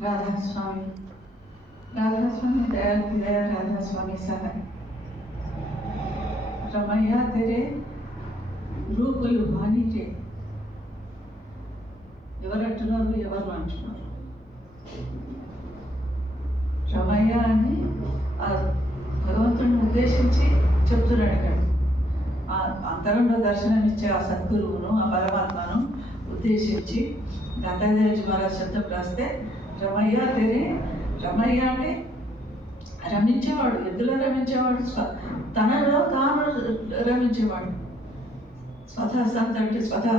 राधास्वामी राधास्वामी दयाल दया राधास्वामी सहाय रमैया तेरे रूप लुभानी रे ఎవరు అంటున్నారు ఎవరు అంటున్నారు రమయ్య అని ఆ భగవంతుడిని ఉద్దేశించి చెప్తున్నాడు ఇక్కడ. ఆ అంతరంలో దర్శనమిచ్చే ఆ సద్గురువును ఆ పరమాత్మను ఉద్దేశించి దత్తాత్రేయ మహారాజ్ శబ్దం రాస్తే రమయ్య తెరే. రమయ్య అంటే రమించేవాడు, ఎద్దులో రమించేవాడు, తనలో తాను రమించేవాడు. స్వతः సంత అంటే స్వతः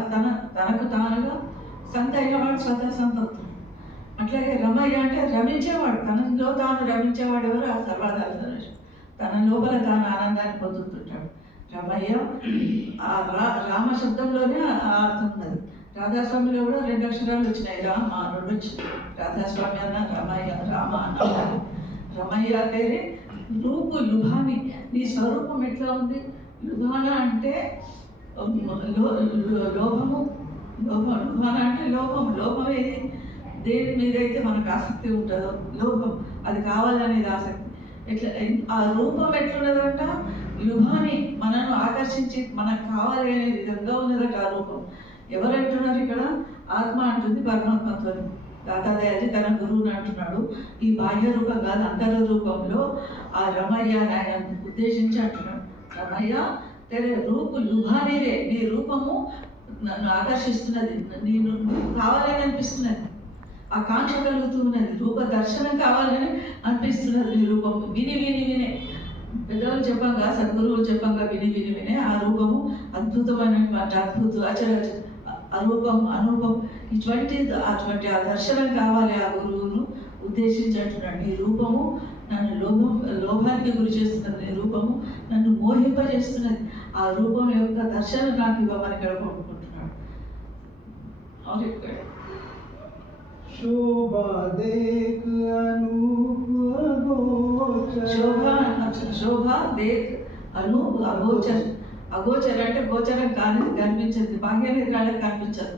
తనకు తానుగా సంత అయినవాడు స్వతः సంత అవుతాడు. అట్లాగే రమయ్య అంటే రమించేవాడు, తనలో తాను రమించేవాడు ఎవరు? ఆ సర్వాధార తన లోపల తాను ఆనందాన్ని పొందుతుంటాడు. రమయ్య ఆ రామ శబ్దంలోనే ఆ అర్థం ఉన్నది. రాధాస్వామిలో కూడా 2 అక్షరాలు వచ్చినాయి, రామ 2 వచ్చినాయి. రాధాస్వామి అన్న రమయ్య రామ అన్న. రమయ్య తేరే రూపు లుభాని, నీ స్వరూపం ఎట్లా ఉంది? లుభాన అంటే లోభము, లుభాన అంటే లోపం. లోపం ఏది? దేని మీద అయితే మనకు ఆసక్తి ఉంటుందో లోపం, అది కావాలనేది ఆసక్తి. ఎట్లా ఆ రూపం ఎట్లున్నదంట? లుభాని, మనను ఆకర్షించి మనకు కావాలి అనే విధంగా ఉన్నదట ఆ రూపం. ఎవరంటున్నారు ఇక్కడ? ఆత్మ అంటుంది పరమాత్మతో. దాతాదయాజీ తన గురువుని అంటున్నాడు. ఈ బాహ్య రూపం కాదు, అంతర రూపంలో ఆ రమయ్య ఆయన ఉద్దేశించి అంటున్నాడు. రమయ్య తెరే రూపు లుభానిరే, నీ రూపము నన్ను ఆకర్షిస్తున్నది, నేను కావాలని అనిపిస్తున్నది, ఆ కాంక్ష కలుగుతున్నది, రూప దర్శనం కావాలని అనిపిస్తున్నది. నీ రూపం విని విని వినే, పెద్దవాళ్ళు చెప్పంగా సద్గురువులు చెప్పంగా విని విని వినే ఆ రూపము అద్భుతమైనటువంటి అచర అరూపం అనూపం అటువంటి ఆ దర్శనం కావాలి. ఆ గురువును ఉద్దేశించి అంటున్నాడు. నీ రూపము నన్ను లోభానికి గురి చేస్తున్నది, నీ రూపము నన్ను మోహింపజేస్తున్నది, ఆ రూపం యొక్క దర్శనం నాకు ఇవ్వమని ఇక్కడ కోరుకుంటున్నాడు. శోభా దేక్ అనూప్ అగోచర్. అగోచర్ అంటే గోచరం కానీ కనిపించదు, బాహ్య నేత్రాలకు కనిపించదు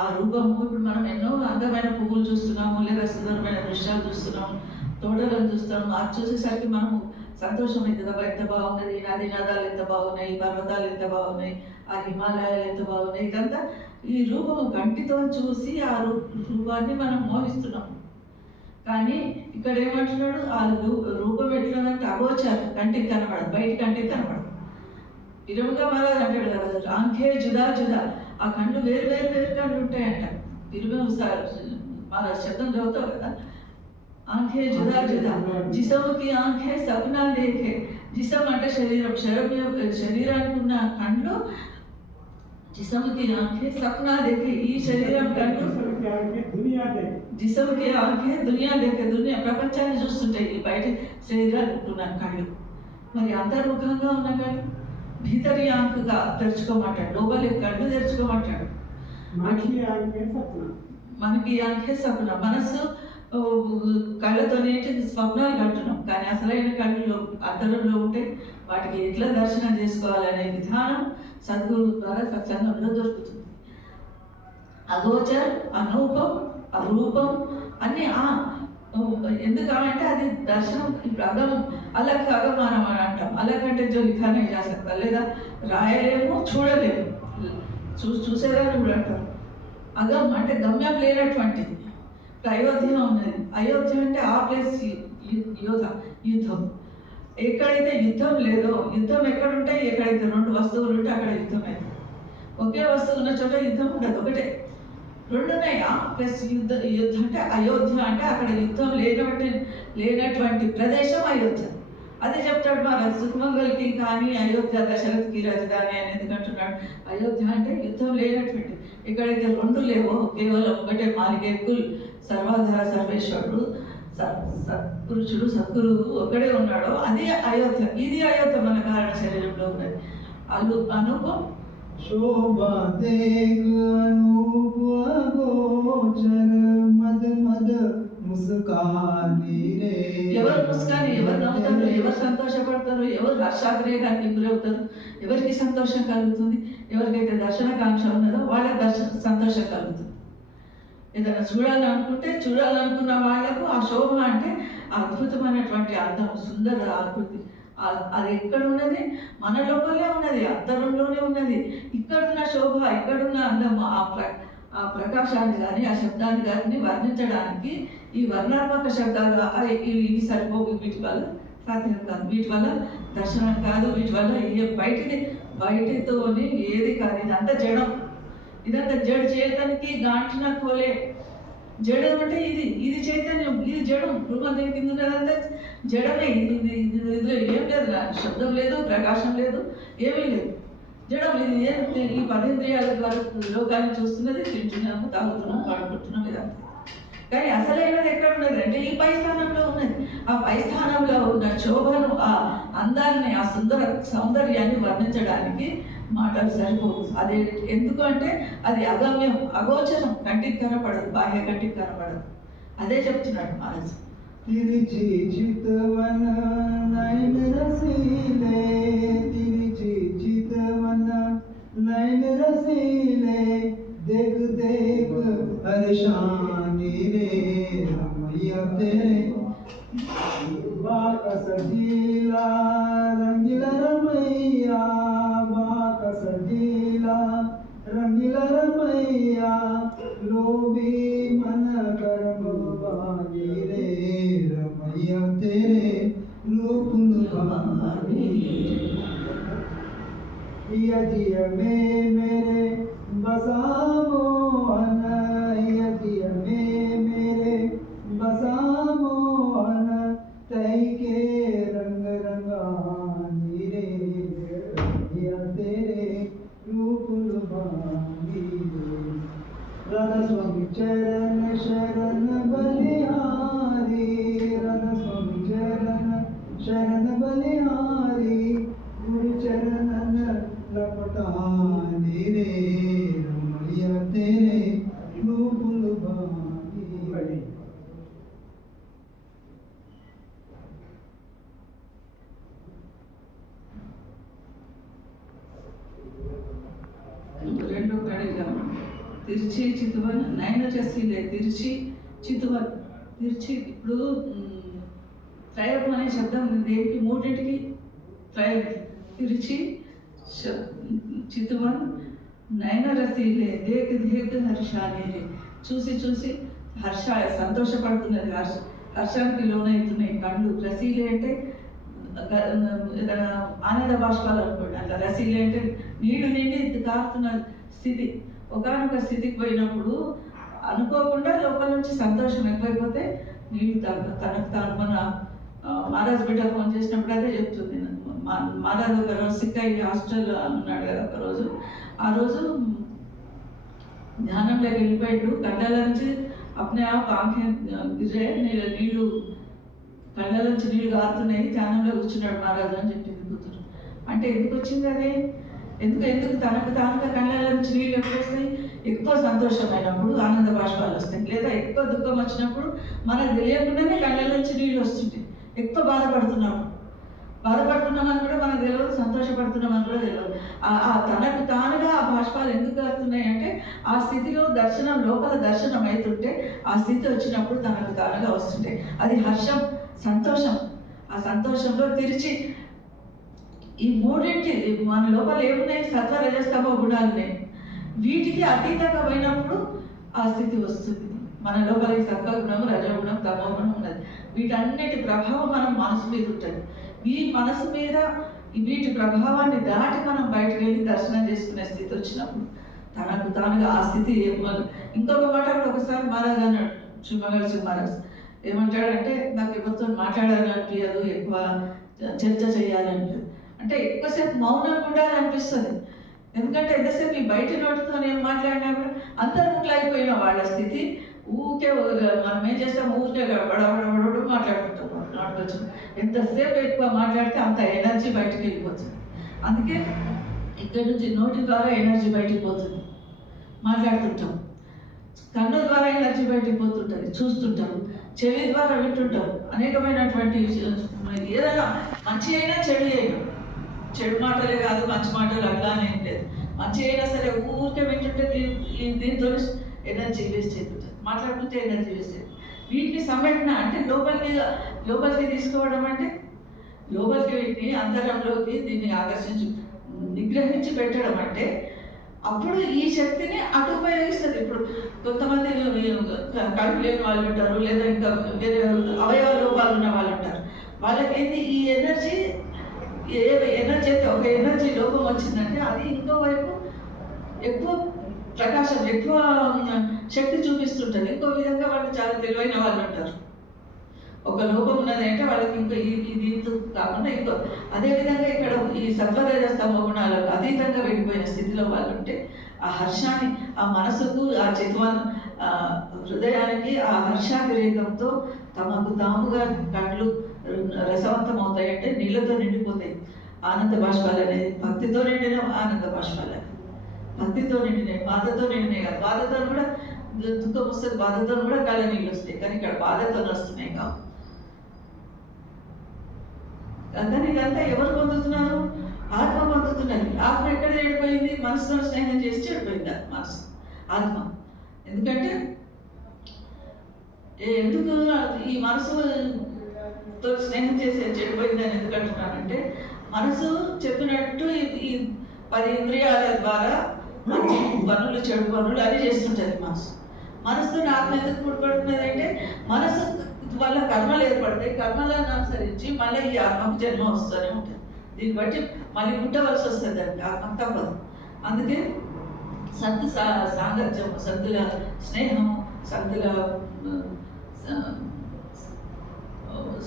ఆ రూపము. ఇప్పుడు మనం ఎన్నో అందమైన పువ్వులు చూస్తున్నాము, లేదా సుందరమైన దృశ్యాలు చూస్తున్నాము, తోటలను చూస్తున్నాము. అది చూసేసరికి మనము సంతోషం అవుతుంది. ఎంత బాగున్నది, నది నదాలు ఎంత బాగున్నాయి, పర్వతాలు ఎంత బాగున్నాయి, ఆ హిమాలయాలు ఎంత బాగున్నాయి. ఇదంతా ఈ రూపము కంటితో చూసి ఆ రూపాన్ని మనం మోహిస్తున్నాము. కానీ ఇక్కడ ఏమంటున్నాడు? ఆ రూపం ఎట్లుందంటే అగోచరం, కంటికి కనబడదు, బయట కంటికి కనబడదు. విరముగా మహారాజ్ అంటాడు కదా, ఆంఖే జుదా జుదా, ఆ కళ్ళు వేరు వేరు వేరు కళ్ళు ఉంటాయంట. విరుమ మహారాజ్ శబ్దం చదువుతావు కదా, ఆంఖే జుదా జుదా, జిసముకి ఆంఖే సప్నా దేఖే. జిసం అంటే శరీరం, శరీరానికి ఉన్న కళ్ళు. జిసముకి ఆంఖే సప్నా దేఖే, ఈ శరీరం కళ్ళు. జిసముకి ఆంఖే దునియా దేఖే, దునియా ప్రపంచాన్ని చూస్తుంటాయి ఈ బయట శరీరానికి ఉన్న కళ్ళు. మరి అంతర్ముఖంగా ఉన్న కళ్ళు భీతరి ఆంఖగా తెరుచుకోమంటాడు, లోపలి కళ్ళు తెరుచుకోమంటాడు. మనకి ఆంఖే సప్న, మనస్సు కళ్ళతోనే స్వప్నాలు కంటున్నాం, కానీ అసలైన కళ్ళు అంతరంలో ఉంటే వాటికి ఎట్లా దర్శనం చేసుకోవాలనే విధానం సద్గురు ద్వారా సత్సంగంలో దొరుకుతుంది. అగోచర్, అనూపం, అరూపం అన్నీ ఎందుకంటే అది దర్శనం. ఇప్పుడు అగం అలగ్ అగమానం అని అంటాం. అలగంటే జో లిఖానే చేస్తా, లేదా రాయలేము, చూడలేము, చూసేదాన్ని కూడా అంటారు. అగం అంటే గమ్యం లేనటువంటిది. అయోధ్య ఉన్నది, అయోధ్య అంటే ఆ ప్లేస్ యుద్ధం. ఎక్కడైతే యుద్ధం లేదో, యుద్ధం ఎక్కడుంటే ఎక్కడైతే 2 వస్తువులు ఉంటే అక్కడ యుద్ధం అయితే. ఒకే వస్తువు ఉన్న చోట యుద్ధం ఉండదు, ఒకటే. 2 ఉన్నాయా ప్లస్ యుద్ధం అంటే అయోధ్య అంటే అక్కడ యుద్ధం లేనటువంటి ప్రదేశం అయోధ్య. అదే చెప్తాడు మన సుఖమంగళకి కానీ అయోధ్య దశరథ్కి రాజధాని అని ఎందుకంటున్నాడు? అయోధ్య అంటే యుద్ధం లేనటువంటి, ఎక్కడైతే 2 లేవో కేవలం ఒకటే మాలికే కుల్ సర్వాధార సర్వేశ్వరుడు సత్పురుషుడు సద్గురువు ఒకడే ఉన్నాడో అది అయోధ్య. ఇది అయోధ్య మన కారణ శరీరంలో ఉన్నది. అనూపం శోభా దేక్ అనూప్ అగోచర్ మద్ మద్ ముస్కాని రే. ఎవరు ముస్కాని, ఎవరు నవ్వుతారు, ఎవరు సంతోషపడతారు, ఎవరు హర్షాగ్రేగానికి గురవుతారు, ఎవరికి సంతోషం కలుగుతుంది? ఎవరికైతే దర్శనకాంక్ష ఉన్నదో వాళ్ళకి సంతోషం కలుగుతుంది. ఏదైనా చూడాలనుకున్న వాళ్ళకు ఆ శోభ అంటే ఆ అద్భుతమైనటువంటి అందం, సుందర ఆకృతి అది ఎక్కడ ఉన్నది? మన లోపలే ఉన్నది, అంతరంలోనే ఉన్నది. ఇక్కడున్న శోభ, ఇక్కడున్న అందం, ఆ ప్రకాశాన్ని కానీ ఆ శబ్దాన్ని కానీ వర్ణించడానికి ఈ వర్ణాత్మక శబ్దాలు ఇవి సరిపోవు. వీటి వల్ల సాధ్యం కాదు, వీటి వల్ల దర్శనం కాదు, వీటి వల్ల బయటితోని ఏది కాదు. ఇదంతా జడం, ఇదంతా జడ చేతనికి గాంచిన కోలే. జడం అంటే ఇది చైతన్యం, ఇది జడం. రూపం కింద ఉన్నదంతా జడమే. ఇందులో ఏం లేదు, శబ్దం లేదు, ప్రకాశం లేదు, ఏమీ లేదు, జడం. ఇది ఈ 10 ఇంద్రియాల ద్వారా లోకాన్ని చూస్తున్నది, తింటున్నాము, తాగుతున్నాము, పాడుకుంటున్నాం, ఇదంతా. కానీ అసలైనది ఎక్కడ ఉన్నది అంటే ఈ పై స్థానంలో ఉన్నది. ఆ పై స్థానంలో ఉన్న శోభను, ఆ అందాన్ని, ఆ సౌందర్యాన్ని వర్ణించడానికి మాటలు సరిపోవు. అది ఎందుకు అంటే అది అగమ్యం, అగోచరం, కంటికి కనపడదు, బాహ్య కంటికి కనపడదు. అదే చెప్తున్నాడు మహారాజు. తిరిచి చిత్తవన నయన రసీలే, తిరిచి చిత్తవన నయన రసీలే, देख देख हर्षानी रे रमैया तेरे बाका सजीला रंगीला रमैया, बाका सजीला रंगीला रमैया, लोभी मन कर्म बागी रे रमैया तेरे लोक लुभानी। यजिय में मेरे बसामो अन, यजिय में मेरे बसामो अन, तै के रंग रंगानी रे रमैया तेरे रूप लुभानी रे। राधा स्वामी चरण शरण बलिहारी, राधा स्वामी चरण शरण बलिहारी, गुरु चरणन लपटानी रे रमैया तेरे रूप लुभानी। రెండో కడిగా తిరిచి చితువన్ నయన రసీలే, తిరిచి చితువన్. తిరిచి ఇప్పుడు త్రయం అనే శబ్దం దేనికి? మూడింటికి త్రయం. తిరిచి చితువన్ నయన రసీలే, దేక్ దేక్ హర్షాని రే, చూసి చూసి సంతోషపడుతున్నది, హర్షానికి లోనవుతున్నాయి కళ్ళు. రసీలే అంటే ఆనంద బాష్పాలు అనుకోండి. అట్లా రసీలే అంటే నీళ్ళు నిండి కారుతున్న స్థితి. ఒకనొక స్థితికి పోయినప్పుడు అనుకోకుండా లోపల నుంచి సంతోషం ఎక్కువైపోతే నీళ్ళు తనకు తాను. మన మహారాజ్ బిడ్డ ఫోన్ చేసినప్పుడు అదే చెప్తుంది. మహారాజ్ ఒకరోజు సిక్ అయ్యి హాస్టల్లో ఉన్నాడు కదా ఒకరోజు. ఆ రోజు ధ్యానంలోకి వెళ్ళిపోయాడు. కళ్ళ నుంచి అప్నే ఆంఖే గిరే, నీళ్ళు కళ్ళ నుంచి నీళ్ళు కారుతున్నాయి, ధ్యానంలో కూర్చున్నాడు మహారాజు అని చెప్పింది కూతురు. అంటే ఎందుకు వచ్చింది అదే? ఎందుకు తనకు తానుగా కళ్ళ నుంచి నీళ్ళు ఎప్పుడు వస్తాయి? ఎక్కువ సంతోషమైనప్పుడు ఆనంద బాష్పాలు వస్తాయి, లేదా ఎక్కువ దుఃఖం వచ్చినప్పుడు మనకు తెలియకుండానే కళ్ళ నుంచి నీళ్ళు వస్తుంటాయి. ఎక్కువ బాధపడుతున్నామని కూడా మనకు తెలియదు, సంతోషపడుతున్నామని కూడా తెలియదు. తనకు తానుగా ఆ బాష్పాలు ఎందుకు వస్తున్నాయి అంటే ఆ స్థితిలో దర్శనం, లోపల దర్శనం అవుతుంటే ఆ స్థితి వచ్చినప్పుడు తనకు తానుగా వస్తుంటాయి. అది హర్షం, సంతోషం. ఆ సంతోషంలో తిరిచి ఈ మూడింటి మన లోపల ఏమున్నాయి? సత్వ రజస్తమ గుణాలున్నాయి. వీటికి అతీతంగా పోయినప్పుడు ఆ స్థితి వస్తుంది. మన లోపల ఈ సత్వగుణం, రజోగుణం, తమోగుణం ఉన్నది. వీటన్నిటి ప్రభావం మనం మనసు మీద ఉంటుంది. ఈ మనసు మీద వీటి ప్రభావాన్ని దాటి మనం బయటకు వెళ్ళి దర్శనం చేసుకునే స్థితి వచ్చినప్పుడు తనకు తానుగా ఆ స్థితి. ఇంకొక మాట కూడా ఒకసారి మహారాజ్ అన్నాడు, శ్రీమంగళ సింగ్ మహారాజ్ ఏమంటాడంటే, నాకు ఎవరితో మాట్లాడాలనిపించదు, ఎక్కువ చర్చ చేయాలనిపించదు. అంటే ఎక్కువసేపు మౌనం ఉండాలనిపిస్తుంది. ఎందుకంటే ఎంతసేపు ఈ బయట నోటితో నేను మాట్లాడినా కూడా అంతర్ముఖులు అయిపోయిన వాళ్ళ స్థితి. ఊరికే మనం ఏం చేస్తాం? ఊరికే బడబడబడ మాట్లాడుకుంటాం. నోటికొచ్చి ఎంతసేపు ఎక్కువ మాట్లాడితే అంత ఎనర్జీ బయటకు వెళ్ళిపోతుంది. అందుకే ఇక్కడి నుంచి నోటి ద్వారా ఎనర్జీ బయటకు పోతుంది, మాట్లాడుతుంటాం. కన్ను ద్వారా ఎనర్జీ బయటకు పోతుంటుంది, చూస్తుంటాం. చెవి ద్వారా వింటుంటాం అనేకమైనటువంటి ఏదైనా మంచి అయినా చెడు అయినా. చెడు మాటలే కాదు, మంచి మాటలు అట్లానే ఏం లేదు. మంచి అయినా సరే ఊరికే వింటుంటే దీంతో ఎనర్జీ వేస్ట్ అవుతుంటుంది. మాట్లాడుకుంటే ఎనర్జీ వేస్ట్. వీటిని సంఘటన అంటే లోపలికి తీసుకోవడం అంటే లోపలికి వీటిని అంతరంలోకి దీన్ని ఆకర్షించి నిగ్రహించి పెట్టడం అంటే అప్పుడు ఈ శక్తిని అటు ఉపయోగిస్తుంది. ఇప్పుడు కొంతమంది కడుపు లేని వాళ్ళు ఉంటారు, లేదా ఇంకా వేరే అవయవ లోపాలు ఉన్న వాళ్ళు ఉంటారు. వాళ్ళకి ఏంటి ఈ ఎనర్జీ ఎనర్జీ అయితే ఒక ఎనర్జీ లోపం వచ్చిందంటే అది ఇంకో వైపు ఎక్కువ ప్రకాశం ఎక్కువ శక్తి చూపిస్తుంటుంది. ఇంకో విధంగా వాళ్ళు చాలా తెలివైన వాళ్ళు ఉంటారు. ఒక లోపం ఉన్నది అంటే వాళ్ళకి ఇంకో దీంతో కాకుండా ఇంకో అదేవిధంగా ఇక్కడ ఈ సత్వరజస్తమ గుణాలకు అతీతంగా వెళ్ళిపోయిన స్థితిలో వాళ్ళు ఉంటే ఆ హర్షాన్ని ఆ మనసుకు ఆ హృదయానికి ఆ హర్షాతిరేకంతో తమకు తాముగా కళ్ళు రసవంతం అవుతాయంటే నీళ్ళతో నిండిపోతాయి. ఆనంద బాష్పాలు అనేది భక్తితో నిండిన ఆనంద బాష్పాలు, భక్తితో నిండినాయి, బాధతో నిండినాయి కాదు. బాధతో కూడా దుఃఖం వస్తుంది, బాధతో కూడా కళ్ళ నీళ్ళు వస్తాయి, కానీ ఇక్కడ బాధతో వస్తున్నాయి కావు. కానీ ఇదంతా ఎవరు పొందుతున్నారు? ఆత్మ పొందుతున్నది. ఆత్మ ఎక్కడ చెడిపోయింది? మనసుతో స్నేహం చేసి చెడిపోయింది మనసు ఆత్మ. ఎందుకంటే ఎందుకు ఈ మనసుతో స్నేహం చేసి చెడిపోయిందని ఎందుకు అంటున్నానంటే మనసు చెప్పినట్టు ఈ 10 ఇంద్రియాల ద్వారా మంచి పనులు చెడు పనులు అది చేస్తుంటుంది. మనసుతో ఆత్మ ఎందుకు ముడిపడుతున్నది అంటే మనసు వల్ల కర్మలు ఏర్పడతాయి, కర్మలను అనుసరించి మళ్ళీ ఈ ఆత్మకు జన్మ వస్తూనే ఉంటుంది. దీన్ని బట్టి మళ్ళీ పుట్టవలసి వస్తుంది దానికి, ఆత్మ తప్పదు. అందుకే సంతు సాంగత్యం, సంతుల స్నేహము, సంతుల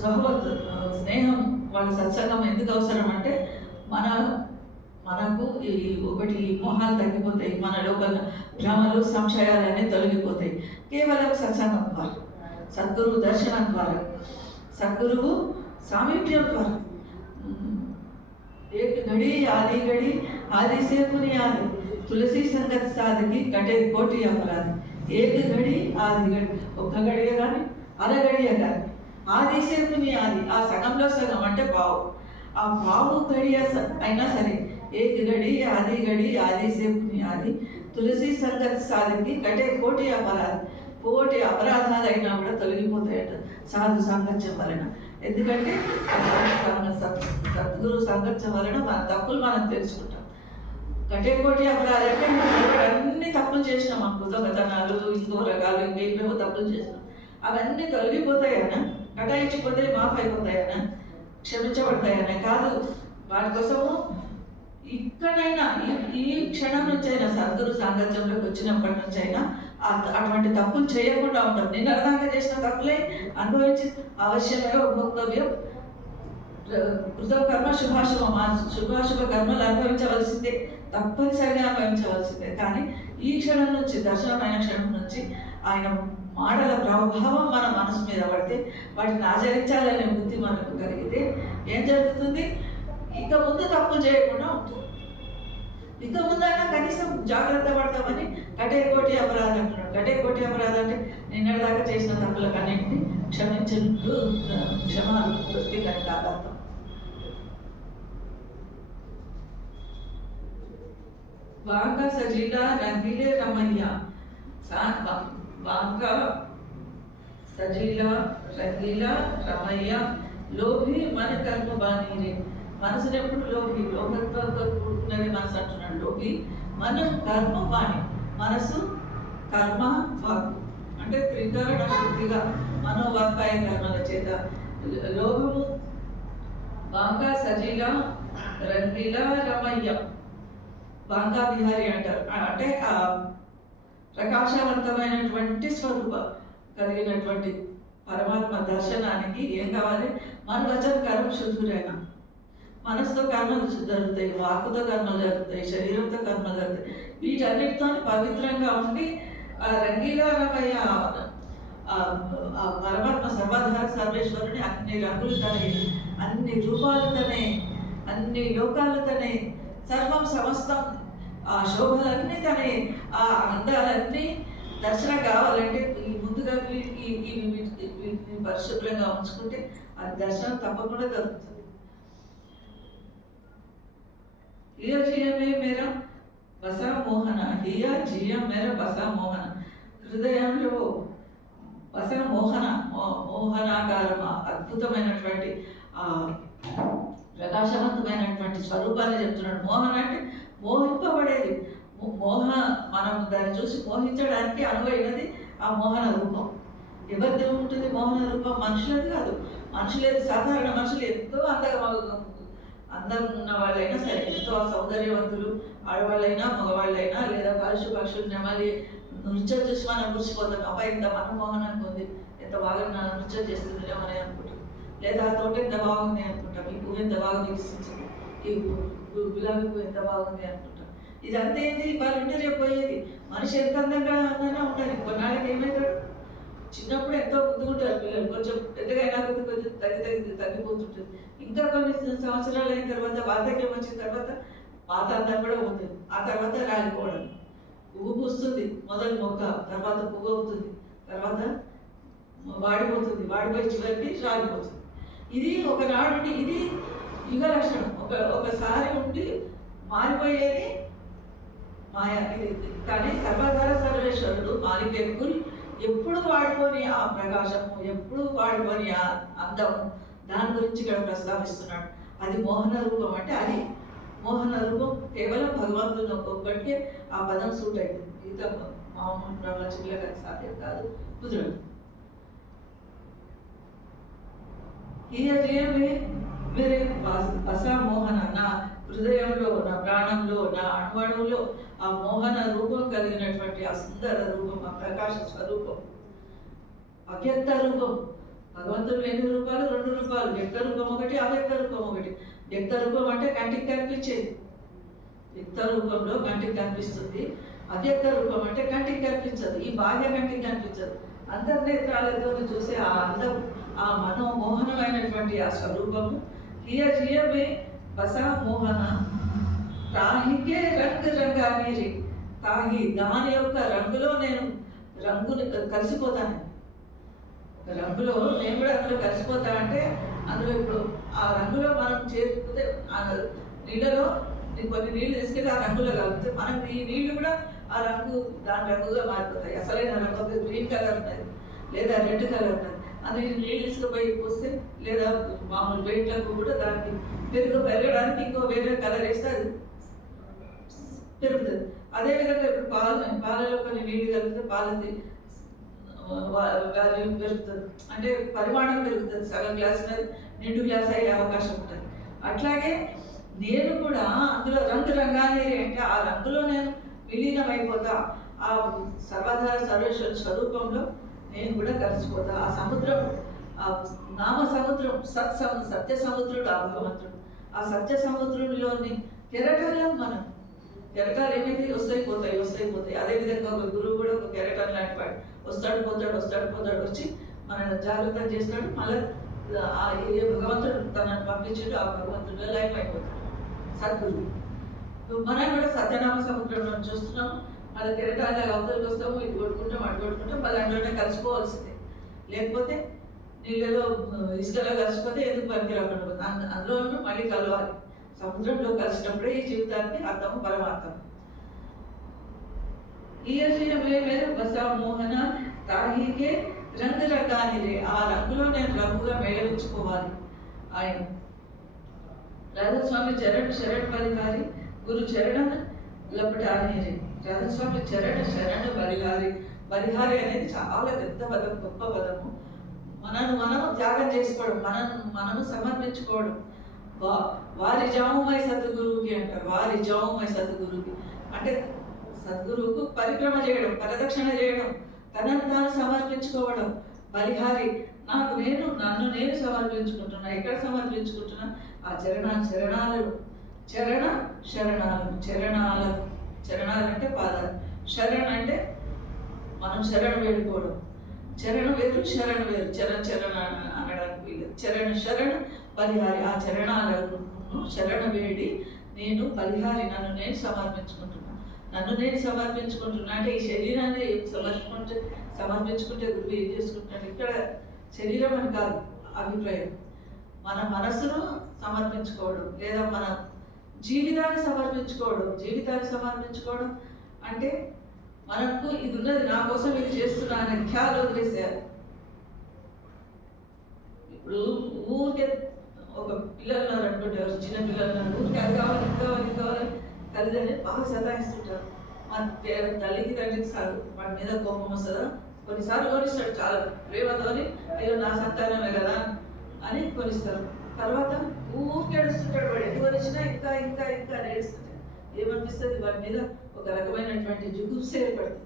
సహవత్ స్నేహం, వాళ్ళ సత్సంగం ఎందుకు అవసరం అంటే మనకు ఈ ఒకటి మోహాలు తగ్గిపోతాయి, మన లోపల భ్రమలు సంశయాలన్నీ తొలగిపోతాయి కేవలం సత్సంగం ద్వారా, సద్గురువు దర్శనం ద్వారా, సద్గురువు సామీప్యం ద్వారా. एक घड़ी आधी घड़ी आदि से बुनियादी तुलसी संगत साधकी कटे कोटि अपराधी. एक घड़ी आधी घड़ी ఒక్క గడియ కానీ అరగడియ కానీ ఆది से बुनियादी ఆ సగంలో సగం అంటే పావు, ఆ పావు గడియ అయినా సరే एक घड़ी आदि से बुनियादी तुलसी संगत साधकी कटे कोटि अपराधी. కోటి అపరాధాలైనా కూడా తొలగిపోతాయట సాధు సాంగత్యం వలన. ఎందుకంటే సద్గురు సాంగత్యం వలన మన తప్పులు మనం తెలుసుకుంటాం. కటే కోటి అపరాధాలు అంటే అన్ని తప్పులు చేసినాం అనుకో, దొంగతనాలు, ఇంకో రకాలు, ఇంకేమేమో తప్పులు చేసినాం, అవన్నీ తొలగిపోతాయనా, కటాయించిపోతే మాఫ్ అయిపోతాయనా, క్షమించబడతాయనా? కాదు. వాటి కోసము ఇక్కడైనా ఈ క్షణం నుంచి అయినా సద్గురు సాంగత్యంలోకి వచ్చినప్పటి నుంచి అయినా అటువంటి తప్పులు చేయకుండా ఉంటాం. నేను అర్థంగా చేసిన తప్పులే అనుభవించి అవశ్యమే భోక్తవ్యం. కృతం కర్మ శుభాశుభం, శుభాశుభ కర్మలు అనుభవించవలసిందే, తప్పనిసరిగా అనుభవించవలసిందే. కానీ ఈ క్షణం నుంచి, దర్శనమైన క్షణం నుంచి ఆయన మాటల ప్రభావం మన మనసు మీద పడితే, వాటిని ఆచరించాలనే బుద్ధి మనకు కలిగితే ఏం జరుగుతుంది? ఇక ముందు తప్పు చేయకుండా ఉంటుంది. ఇక ముందన్నా కనీసం జాగ్రత్త పడతామని కటే కోటి అపరాధం అంటున్నాడు. కటే కోటి అపరాధం అంటే నిన్నటిదాకా చేసిన తప్పులకు అన్నింటినీ క్షమించు, క్షమాపృతి కానీ కాపాడతాం. వాంకా సజీలా రంగీలే రమయ్య, వాంకా సజీలా రంగీలా రమయ్య, లోభి మన కర్మ బానీరే. మనసుని ఎప్పుడు లోభి, లోభత్వంతో కూడుకున్నది మనసు అంటున్నాడు. లోభి మన కర్మ వాణి, మనసు కర్మ వాక్కు అంటే త్రికరణ శుద్ధిగా మనోవాక్కాయ కర్మల చేత లోభము. బాంకా సజీల రంగిల రమయ్య, బాంకా బిహారీ అంటారు. అంటే ఆ ప్రకాశవంతమైనటువంటి స్వరూప కలిగినటువంటి పరమాత్మ దర్శనానికి ఏం కావాలి? మన వచన కర్మ శుద్ధుడైన. మనసుతో కర్మలు జరుగుతాయి, వాక్కుతో కర్మలు జరుగుతాయి, శరీరంతో కర్మలు జరుగుతాయి. వీటన్నిటితో పవిత్రంగా ఉండి ఆ రంగీలారమయ్య పరమాత్మ సర్వాధార సర్వేశ్వరుని అన్ని రంగులతోనే, అన్ని రూపాలతోనే, అన్ని లోకాలతోనే, సర్వం సమస్తం ఆ శోభలన్నీ తనే, ఆ అందాలన్నీ దర్శనం కావాలంటే ఈ ముందుగా వీటిని పరిశుభ్రంగా ఉంచుకుంటే ఆ దర్శనం తప్పకుండా జరుగుతుంది. हिया जिया में मेरा बसा मोहना, हिया जिया मेरा बसा मोहना. హృదయంలో వసన మోహనాకారం అద్భుతమైనటువంటి ప్రకాశవంతమైనటువంటి స్వరూపాన్ని చెప్తున్నాడు. మోహన అంటే మోహింపబడేది, మనం దాన్ని చూసి మోహించడానికి అనువైనది ఆ మోహన రూపం. ఎవరిది ఉంటుంది మోహన రూపం? మనుషులది కాదు. మనుషులేదు, సాధారణ మనుషులు ఎంతో అందం ఉన్న వాళ్ళైనా సరే, ఎంతో సౌందర్యవంతులు, ఆడవాళ్ళైనా మగవాళ్ళైనా, లేదా పశువులు నెమలి నృత్యం చూసి మనం మురిసిపోతాం. అబ్బాయి ఇంత మనమోహనంగా ఉంది, ఎంత బాగా నృత్యం చేస్తుంది అని అనుకుంటాం. లేదా ఆ తోట ఎంత బాగుంది అనుకుంటాం, ఈ పువ్వు ఎంత బాగా వికసించింది, ఈ గులాబీ పువ్వు ఎంత బాగుంది అనుకుంటాం. ఇదంతా ఏంది? వాళ్ళు ఉంటే రేపు పోయేది. మనిషి ఎంత అందంగా ఉండాలి. కొన్నాళ్ళకి ఏమవుతాడు? చిన్నప్పుడు ఎంతో ముద్దుకుంటారు పిల్లలు, కొంచెం పెద్దగా అయినా కొంచెం తగ్గిపోతుంటుంది. ఇంకా కొన్ని సంవత్సరాలు అయిన తర్వాత, వార్ధక్యం వచ్చిన తర్వాత పాత అందం కూడా ఉంటుంది. ఆ తర్వాత రాలిపోవడం, పువ్వు పూస్తుంది, మొదలు మొక్క, తర్వాత పువ్వు అవుతుంది, తర్వాత వాడిపోతుంది, వాడిపోయి చివరికి రాలిపోతుంది. ఇది ఒకనాడు, ఇది యుగ లక్షణం. ఒకసారి ఉండి మారిపోయేది మాయా. ఇది కానీ సర్వధార సర్వేశ్వరుడు మాలికెక్కుల్ ఎప్పుడు వాడుకొని ఆ ప్రకాశము, ఎప్పుడు వాడుకొని ఆ అందము, దాని గురించి ఇక్కడ ప్రస్తావిస్తున్నాడు. అది మోహన రూపం. అంటే అది మోహన రూపం కేవలం భగవంతుని ఒక్కొక్కటికే ఆ పదం సూట్ అవుతుంది. మిగతా మామూలు ప్రపంచంలో సాధ్యం కాదు, కుదరదు. వేరే బసా మోహన, నా హృదయంలో, నా ప్రాణంలో, నా అణువణువులో ఆ మోహన రూపం కలిగినటువంటి ఆ సుందర రూపం, ఆ ప్రకాశ స్వరూపం, అవ్యక్త రూపం. భగవంతుడు ఎన్ని రూపాలు? 2 రూపాలు. వ్యక్త రూపం ఒకటి, అవ్యక్త రూపం ఒకటి. వ్యక్త రూపం అంటే కంటికి కనిపించేది, వ్యక్త రూపంలో కంటికి కనిపిస్తుంది. అవ్యక్త రూపం అంటే కంటికి కనిపించదు, ఈ బాహ్య కంటికి కనిపించదు. అంతర్నేత్రాలతో చూసే ఆ అందం, ఆ మనోమోహనమైనటువంటి ఆ స్వరూపము. హియమే బసా మోహన తాహికే రంగు రంగాని తాహి, దాని యొక్క రంగులో నేను రంగుని కలిసిపోతాను. రంగులో నేను కూడా అందులో కలిసిపోతా. అంటే అందులో ఇప్పుడు ఆ రంగులో మనం చేరిపోతే, ఆ నీళ్ళలో కొన్ని నీళ్ళు తీసుకెళ్ళి ఆ రంగులో కలిపితే మనం ఈ నీళ్లు కూడా ఆ రంగు, దాని రంగుగా మారిపోతాయి. అసలైన రంగు గ్రీన్ కలర్ ఉన్నది, లేదా రెడ్ కలర్ ఉన్నది. అందులో నీళ్ళు తీసుకుపోయి పోస్తే, లేదా మామూలు వెయిట్లకు కూడా దానికి పెరగడానికి ఇంకో వేరే కలర్ వేస్తే అది పెరుగుతుంది. అదేవిధంగా ఇప్పుడు పాలలో కొన్ని నీళ్ళు కలిపితే పాలది వాల్యూమ్ పెరుగుతుంది, అంటే పరిమాణం పెరుగుతుంది. సగం గ్లాస్ మీద నిండు గ్లాస్ అయ్యే అవకాశం ఉంటుంది. అట్లాగే నేను కూడా అందులో రంగానే అంటే ఆ రంగులో నేను విలీనమైపోతా. ఆ సర్వధార సర్వేశ్వర స్వరూపంలో నేను కూడా కలిసిపోతా. ఆ సముద్రం, ఆ నామ సముద్రం, సత్య సముద్రుడు ఆ భగవంతుడు. ఆ సత్య సముద్రంలోని కెరటాలను మనం, కెరటాలు ఏమైతే వస్తాయి పోతాయి. అదేవిధంగా ఒక గురువు కూడా ఒక కెరటం లాంటి వాడు, వస్తాడు పోతాడు, వచ్చి మన జాగ్రత్త చేస్తాడు. మళ్ళీ ఏ భగవంతుడు తనను పంపించాడు, ఆ భగవంతుడు లైఫ్ అయిపోతాడు సద్గురువు. మనం కూడా సత్యనామ సముద్రంలో చూస్తున్నాము. మళ్ళీ కెరటాలు అవతలకు వస్తాము, ఇటు కొట్టుకుంటాం, అటు కొట్టుకుంటాం, మళ్ళీ అందులోనే కలిసిపోవాల్సిందే. లేకపోతే నీళ్ళలో ఇసుకలో కలిసిపోతే ఎందుకు పనికి రాకుండా పోతుంది. అందులో మళ్ళీ కలవాలి. సముద్రంలో కలిసినప్పుడే ఈ జీవితానికి అర్థము, పరమార్థం. బసా మోహన తాహికే రంగు రంగానిలే, ఆ రంగులో నేను రంగుగా మేళవించుకోవాలి. ఆయన రాధాస్వామి శరణ్ బలిహారి గురు చరణ లపటాని. రాధాస్వామి శరణ్ బలిహారి అనేది చాలా పెద్ద పదం, గొప్ప పదము. మనము త్యాగం చేసుకోవడం, మనము సమర్పించుకోవడం. వారి జాముమై సద్గురువుకి అంటారు. వారి జాముమై సద్గురువుకి అంటే సద్గురువుకు పరిక్రమ చేయడం, పరిరక్షణ చేయడం, తనను తాను సమర్పించుకోవడం. బలిహారి, నన్ను నేను సమర్పించుకుంటున్నా. ఎక్కడ సమర్పించుకుంటున్నా? ఆ చరణాలు అంటే పాదాలు. శరణ్ అంటే మనం శరణ్ వేడుకోవడం. చరణ వేరు, శరణ వేరు. చరణ అనడానికి వీలు. శరణ్ బలిహారి, ఆ చరణాలను శరణ వేడి నేను బలిహారి, నన్ను నేను సమర్పించుకుంటున్నా అంటే ఈ శరీరాన్ని సమర్పించుకుంటే గురువు ఏం చేసుకుంటాడు? ఇక్కడ శరీరం అని కాదు అభిప్రాయం. మన మనసును సమర్పించుకోవడం, లేదా మన జీవితాన్ని సమర్పించుకోవడం అంటే మనకు ఇది ఉన్నది, నా కోసం ఇది చేస్తున్నా అనే ఖ్యాలు వదిలేసేయాలి. ఇప్పుడు ఊరికే ఒక పిల్లలు అనుకుంటే, చిన్న పిల్లలు ఊరికే అది కావాలి, ఇది కావాలి, ఇది కావాలి తల్లిదండ్రులు బాగా సతాయిస్తుంటారు. మన తల్లికి తండ్రికి వాడి మీద కోపం వస్తుందా, కొన్నిసార్లు కొనిస్తాడు చాలా ప్రేమతోని, అయ్యో నా సంతానమే కదా అని కొనిస్తారు. తర్వాత ఊరికే ఏడుస్తుంటాడు, వాడు ఎటు కొనిచ్చినా ఇంకా ఇంకా ఇంకా ఏడుస్తుంటాడు. ఏమనిపిస్తుంది, వాడి మీద ఒక రకమైనటువంటి జుగుప్స ఏర్పడుతుంది.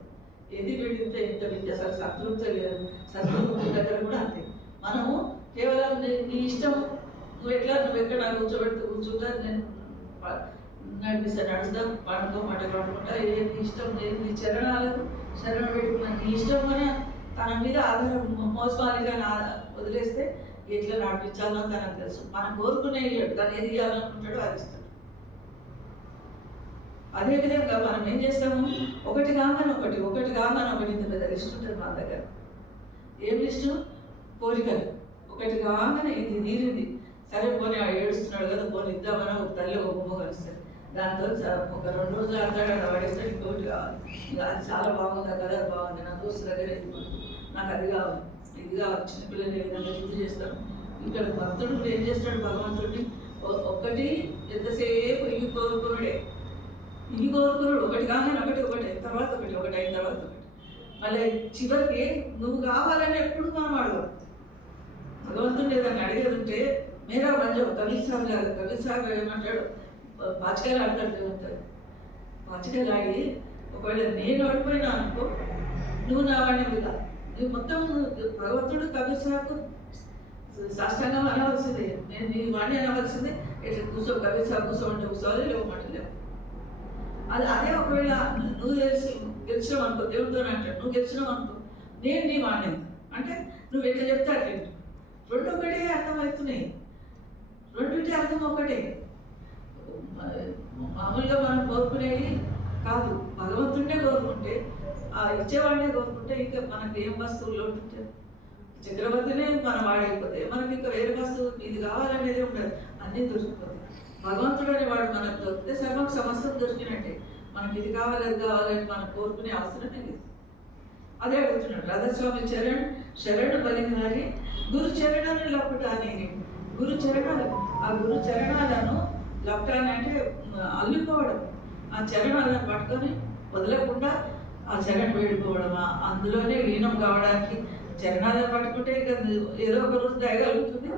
ఏది వీడింతే ఇంత విద్య అసలు సంతృప్తి లేదు. సంతృప్తి దగ్గర కూడా అంతే. మనము కేవలం నీ ఇష్టం, నువ్వు ఎక్కడ కూర్చోంటా, నేను నడుస్తాం, మాట పడుకుంటా, ఏది ఇష్టం లేదు, నీ చరణాలకు శరణ పెట్టుకున్నా నీ ఇష్టం అని తన మీద ఆధారం మోసమాలిగా వదిలేస్తే ఎట్లా నడిపించాలో తనకు తెలుసు. మనం కోరుకునే తను ఏది ఇవ్వాలనుకుంటాడో అది ఇస్తాడు. అదేవిధంగా మనం ఏం చేస్తాము, ఒకటి కాగానే ఇంత పెద్ద లిస్ట్ ఉంటుంది మన దగ్గర. ఏం లిస్టు? కోరికలు. ఒకటి కాగానే ఇది తీరింది, సరే పోనీ ఏడుస్తున్నాడు కదా, పోనీ ఇద్దామని ఒక తల్లి ఒక బొమ్మ కలుస్తాడు. దాంతో ఒక 2 రోజులు ఆడతాడు, అలా పడేస్తాడు, ఇంకోటి కావాలి. ఇక అది చాలా బాగుంది, కదా బాగుంది, నా దోస్తు దగ్గర నాకు అది కావాలి, ఇది కావాలి. చిన్నపిల్లలు ఏ విధంగా శుద్ధి చేస్తాడు. ఇక్కడ భక్తుడు ఏం చేస్తాడు, భగవంతుడిని ఒక్కటి ఎంతసేపు ఇవి కోరుకున్నాడే, ఒకటి కాగానే ఒకటి తర్వాత ఒకటి అయిన తర్వాత ఒకటి. మళ్ళీ చివరికి నువ్వు కావాలని ఎప్పుడు మనం అడగవు. భగవంతుడు ఏదన్నా అడిగేది ఉంటే మేరా మంజం కబీర్ సాహెబ్ ఏమంటాడు, పాచికాయలు ఆడతాడు దేవుతాడు. పాచికాయలు ఆడి ఒకవేళ నేను ఓడిపోయినా అనుకో, నువ్వు నా వాడిని కదా, నువ్వు మొత్తం భగవంతుడు కబీర్ సాహెబ్ సాష్టాంగం అనవలసిందే, నేను నీ వాడిని అనవలసిందే. ఇట్లా కబీర్ సాహెబ్ కూర్చోవాలి, లేవు. అదే ఒకవేళ నువ్వు గెలిచినావు అనుకో, దేవుడితో అంటాడు, నువ్వు గెలిచినావు అనుకో, నేను నీ వాడిని అంటే నువ్వు ఎట్లా చెప్తే అట్లా. రెండు ఒకటే అర్థమవుతున్నాయి, రెండింటి అర్థం ఒకటే. మామూలుగా మనం కోరుకునేవి కాదు, భగవంతుడినే కోరుకుంటే, ఆ ఇచ్చేవాడినే కోరుకుంటే ఇంకా మనకి ఏం వస్తువులు ఉంటుంటాయి. చక్రవర్తినే మనం వాడైపోతే మనకి ఇంకా వేరే వస్తువు ఇది కావాలనేది ఉండదు, అన్నీ దొరికిపోతాయి. భగవంతుడు అని వాడు మనకు దొరికితే సమస్తం దొరికినట్టే. మనకి ఇది కావాలి, అది కావాలని మనం కోరుకునే అవసరమే లేదు. అదే అడుగుతున్నాడు రాధాస్వామి, శరణు బలిహారి గురు చరణాన్ని లపటాని. గురు చరణాలు, ఆ గురు చరణాలను లపటాని అంటే అల్లుకోవడం. ఆ చరణాలను పట్టుకొని వదలకుండా ఆ చరణ్ వేడుకోవడం, అందులోనే లీనం కావడానికి చరణాలను పట్టుకుంటే ఇక ఏదో ఒక రోజు దయగలుగుతుంది.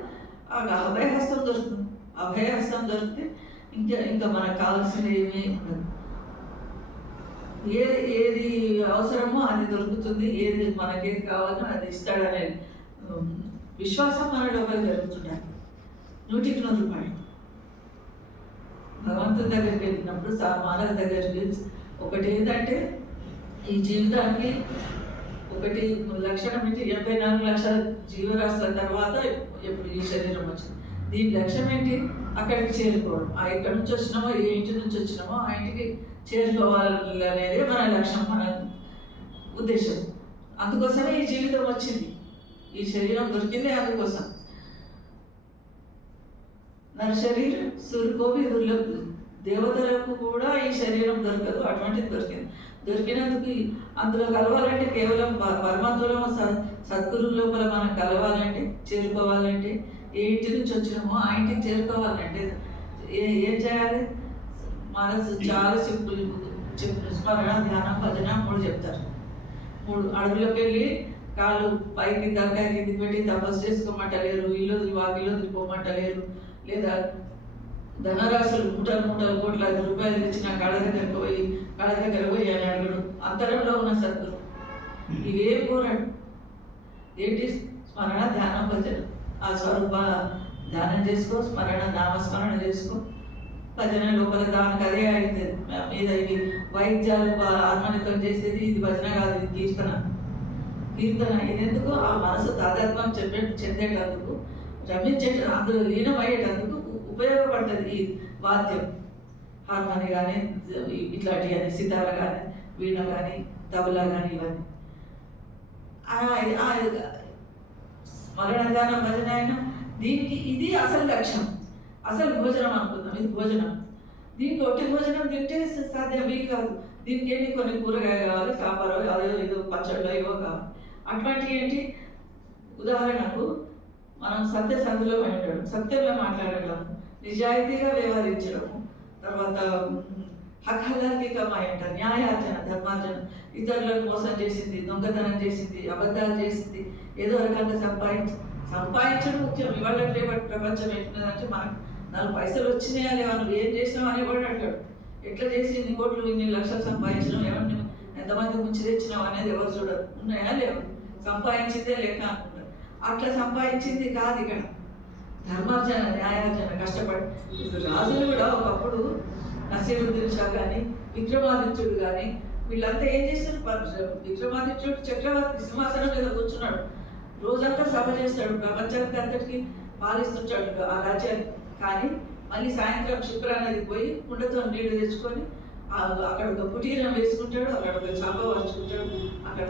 ఆ అభయహస్తం దొరుకుతుంది. అభయహస్తం దొరికితే ఇంకా మనకు కావాల్సింది ఏమీ ఉండదు. ఏది అవసరమో అది దొరుకుతుంది, ఏది మనకేది కావాలో అది ఇస్తాడనే విశ్వాసం మన లోపల జరుగుతుంటాయి. 100% భగవంతుని దగ్గరికి వెళ్ళినప్పుడు మానవ దగ్గరికి ఒకటి ఏంటంటే, ఈ జీవితానికి ఒకటి లక్షణం ఏంటి, 84 లక్షల జీవరాశుల తర్వాత ఎప్పుడు ఈ శరీరం వచ్చింది. దీని లక్ష్యం ఏంటి, అక్కడికి చేరుకోవడం. ఎక్కడి నుంచి వచ్చినామో, ఏ ఇంటి నుంచి వచ్చినామో ఆ ఇంటికి చేరుకోవాలి అనేది మన లక్ష్యం, మన ఉద్దేశం. అందుకోసమే ఈ జీవితం వచ్చింది, ఈ శరీరం దొరికింది అందుకోసం. నర శరీరం సూర్యకోపి దుర్లభ, దేవతలకు కూడా ఈ శరీరం దొరకదు, అటువంటిది దొరికింది. దొరికినందుకు అందులో కలవాలంటే కేవలం పరమాత్మలో సద్గురు లోపల మనం కలవాలంటే, చేరుకోవాలంటే, ఏ ఇంటి నుంచి వచ్చినామో ఆ ఇంటికి చేరుకోవాలంటే ఏం చేయాలి? మనసు చాలా సింపుల్. స్మరణ, ధ్యానం, భజన 3 చెప్తారు. 3 అడుగులోకి వెళ్ళి కాళ్ళు పైకి తలకాయ కిందికి పెట్టి తపస్సు చేసుకోమంటలేరు, ఇల్లు వాకిల్లో వదిలిపోమంటలేరు. లేదా ధనరాశులు మూటలు కోట్ల రూపాయలు తెచ్చిన కళ దగ్గర పోయి అని అడుగుడు. అంతరంలో ఉన్న సద్గురు ఇవే కోరాడు. ఏంటి? స్మరణ, ధ్యానం, భజన. ఆ స్వరూప ధ్యానం చేసుకో, స్మరణ నామస్మరణ చేసుకో, భజన లోపల దానికి అదే అయింది. మీద ఇవి వైద్యాలు ఆత్మనితం చేసేది ఇది భజన కాదు, ఇది కీర్తన. ఇది ఎందుకు? ఆ మనసు తాదాత్మ్యం చెందేటందుకు, అందులో లీనమయ్యేటందుకు ఉపయోగపడుతుంది ఈ వాద్యం. హార్మోని కానీ, ఇట్లాంటివి కానీ, సితార కానీ, వీణ కానీ, తబలా కానీ, ఇవన్నీ స్మరణ, ధ్యానం, భజన అయినా దీనికి ఇది అసలు లక్ష్యం. అసలు భోజనం అనుకుందాం, ఇది భోజనం. దీనికి ఒట్టి భోజనం తింటే సాధ్యం వీలు కాదు. దీనికి ఏంటి కొన్ని కూరగాయలు కావాలి, సాంబారు అదో ఏదో పచ్చళ్ళు ఏవో కావాలి. అట్లాంటివి ఏంటి, ఉదాహరణకు మనం సత్యసంధులమై ఉండడం, సత్యంగా మాట్లాడడం, నిజాయితీగా వ్యవహరించడము, తర్వాత హక్కలౌకికమై ఉంటారు, న్యాయార్జన, ధర్మార్జన, ఇతరులను మోసం చేసింది, దొంగతనం చేసింది, అబద్ధాలు చేసింది, ఏదో రకంగా సంపాదించడం ముఖ్యం. ఇవాళ రేపటి ప్రపంచం ఎట్లున్నదంటే మనకు 4 పైసలు వచ్చినాయా లేవా, నువ్వు ఏం చేసినావు అనేవాడు అంటాడు. ఎట్లా చేసి ఇన్ని కోట్లు ఇన్ని లక్షలు సంపాదించడం, ఎవరిని ఎంతమంది ముంచి తెచ్చినావు అనేది ఎవరు చూడరు. ఉన్నాయా లేవు, సంపాదించిందే లెక్క అనుకుంటారు. అట్లా సంపాదించింది కాదు ఇక్కడ ధర్మార్జన, న్యాయార్జన, కష్టపడి. ఇప్పుడు రాజులు కూడా ఒకప్పుడు నసీరుద్దీన్ షా కానీ, విక్రమాదిత్యుడు కానీ, వీళ్ళంతా ఏం చేస్తారు, విక్రమాదిత్యుడు చక్రవర్తి సింహాసనం మీద కూర్చున్నాడు, రోజంతా సభ చేస్తాడు, ప్రపంచానికి అంతటికి పాలిస్తుంటాడు ఆ రాజ్యాన్ని. కానీ మళ్ళీ సాయంత్రం శుక్ర నదికి పోయి కుండతో నీళ్లు తెచ్చుకొని అక్కడ ఒక కుటీరం వేసుకుంటాడు, అక్కడ ఒక చాప వార్చుకుంటాడు, అక్కడ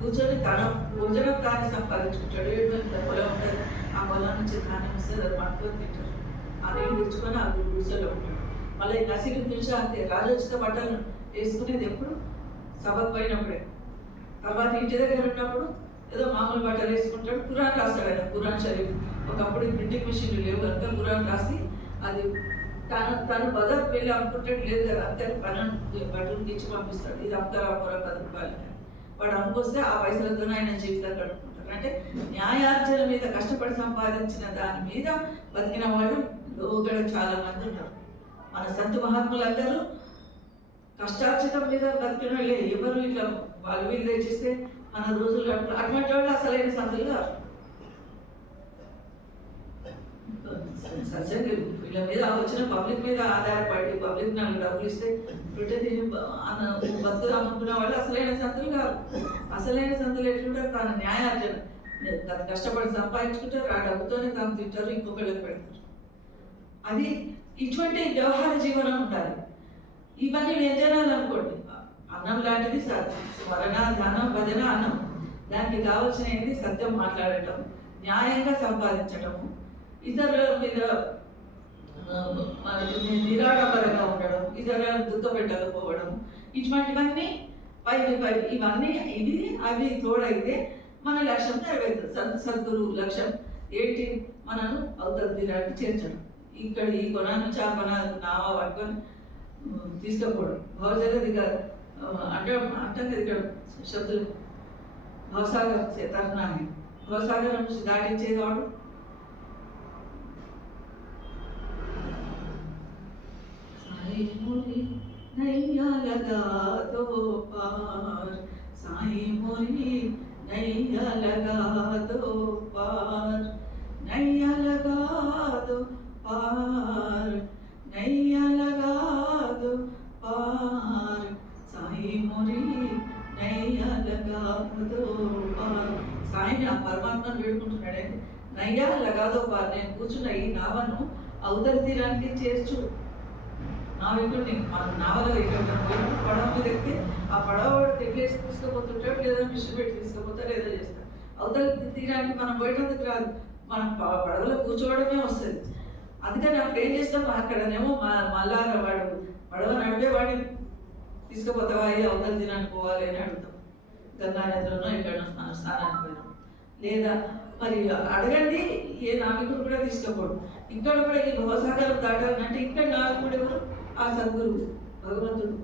కూర్చొని తన భోజనం తానే సంపాదించుకుంటాడు. 7 పొలం ఉంటుంది, ఆ పొలం నుంచి ధాన్యం వస్తుంది, అది పట్టుకొని తింటాడు, ఆ నీళ్ళు తెచ్చుకొని ఆ గుడిసెలో ఉంటాడు. మళ్ళీ నసీరుద్దీన్ షా అంతే, రాజోచిత బట్టలు వేసుకునేది ఎప్పుడు సభకు పోయినప్పుడే. తర్వాత ఇంటి దగ్గర ఉన్నప్పుడు ఏదో మామూలు బట్టలు వేసుకుంటాడు, ఖురాన్ రాస్తాడు ఆయన, ఖురాన్ షరీఫ్. ఒకప్పుడు ప్రింటింగ్ మిషన్లు లేవు కనుక ఖురాన్ రాసి అది తను బజార్ వెళ్ళి అమ్ముకుంటాడు, లేదు కదా అంతే, బట్టలు తెచ్చి పంపిస్తాడు, ఇది అమ్ముతారా 10 రూపాయలు. వాడు అమ్ముకొస్తే ఆ పైసలతోనే ఆయన జీవితం గడుపుకుంటారు. అంటే న్యాయార్జన మీద కష్టపడి సంపాదించిన దాని మీద బతికిన వాళ్ళు లోగడ చాలా మంది ఉన్నారు. మన సంత మహాత్ములందరూ కష్టార్జితం మీద బతికిన వాళ్ళే. ఎవరు ఇట్లా వాళ్ళు వీళ్ళు తెచ్చిస్తే మన రోజులు గడుపు, అటువంటి వాళ్ళు అసలైన సంతులు కాదు. సత్యంగా వీళ్ళ మీద వచ్చిన పబ్లిక్ మీద ఆధారపడి పబ్లిక్ నాకు డబ్బులు ఇస్తే బతుకు అమ్ముకున్న వాళ్ళు అసలైన సంతులు కాదు. అసలైన సంతులు ఎట్లుంటారు, తన న్యాయార్జన తను కష్టపడి సంపాదించుకుంటారు, ఆ డబ్బుతోనే తాను తింటారు, ఇంకొకళ్ళకి పెడతారు. అది ఇటువంటి వ్యవహార జీవనం ఉండాలి. ఇవన్నీ వ్యంజనాలు అనుకోండి, అన్నం లాంటిది స్మరణ, ధ్యానం, భజన, అన్నం. దానికి కావాల్సిన ఏంటి, సత్యం మాట్లాడటం, న్యాయంగా సంపాదించటము, ఇతరుల మీద నిరాడంబరంగా ఉండడం, ఇతరులను దుఃఖపెట్టకపోవడం, ఇటువంటివన్నీ ఇవన్నీ ఇది అవి తోడైతే మన లక్ష్యం నెరవేరుతుంది. సద్గురు లక్ష్యం ఏంటి, మనను అవతల తీరానికి చేర్చడం. ఇక్కడ ఈ కొన నుంచి ఆ కొన నావా పట్టుకొని తీసుకోకూడదు. భవజగది అంటే అంటాం కదా ఇక్కడ శబ్దులు, భవసాగర్ తరుణాన్ని, భవసాగర్ నుంచి దాటించేది వాడు. సాయి మురి నయ్యా లగా దో పార్, సాయి మురి నయ్యా లగా దో పార్, నయ్యా లగా దో పార్, నయ్యా లగా దో పార్, సాయి మురి నయ్యా లగా దో పార్. సాయిని ఆ పరమాత్మను వేడుకుంటున్నాడే, నయ్యా లగాదో పార్, నేను కూర్చున్న ఈ నావను అవతలి తీరానికి చేర్చు. నావికుడిని మనం నావలో పడవ మీద ఎక్కితే ఆ పడవ తెగేసి తీసుకుపోతుంటాడు, లేదా మిషన్ పెట్టి తీసుకుపోతాడు, ఏదో చేస్తాడు. అవతలి తీరానికి మనం పోయడానికి రాదు, మనం పడవలో కూర్చోవడమే వస్తుంది. అందుకని అప్పుడు ఏం చేస్తాం, అక్కడనేమో మళ్ళార వాడు పడవ నడిపే వాడిని తీసుకుపోతావా, అవతల తీరానికి పోవాలి అని అడుగుతాం. గంగానదిలోనో ఎక్కడో మన స్నానానికి పోయినాం. లేదా మరి అడగండి, ఏ నావికుడు కూడా తీసుకోకూడదు. ఇక్కడ కూడా ఈ భవసాగరం దాటాలంటే ఇక్కడ నావికుడు ఎవరు, ఆ సద్గురు భగవంతుడు.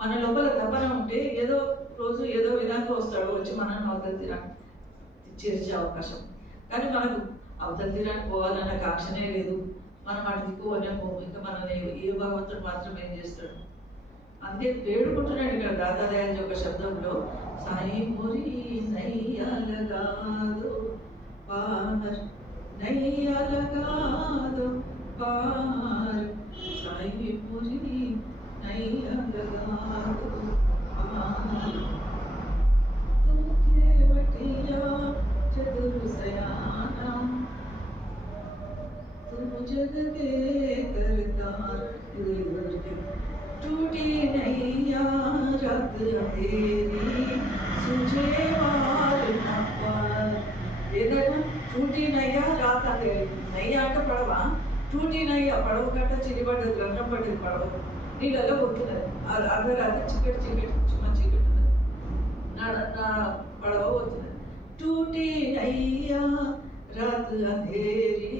మన లోపల తపన ఉంటే ఏదో రోజు ఏదో విధంగా వస్తాడు, వచ్చి మనల్ని అవతల తీరానికి చేర్చే అవకాశం. కానీ మనకు అవతల తీరానికి పోవాలన్న కాక్షనే లేదు, మనం అటు దిక్కువనే పోము. ఇంకా మనల్ని ఏ భగవంతుడు మాత్రం ఏం చేస్తాడు. అందుకే వేడుకుంటున్నాడు ఇక్కడ దాతాదయాల యొక్క శబ్దంలో, సాయి మురి నయ్యా లగా దో పార్, నయ్యా లగా దో పార్, సాయి మురి నయ్యా లగా దో పార్. తుమ్కే వటియా చతుర్ సయానా, तुम जग के करतार, टूटी नैया रात अंधेरी, सुझे वार न पार. ఏదైనా టూటీ నయ్యా రాత అంధేరి, నయ్య అంటే పడవ, టూటీ నయ్య పడవ కట్ట చిరిపడ్డది, గ్రంథం పడ్డది పడవ. నీళ్ళలో పోతున్నది. అర్ధరాత్రి చీకటి చుమ్మ చీకటి ఉన్నది. నా పడవ పోతున్నది. టూటీ నయ్యా రాత్ అంధేరి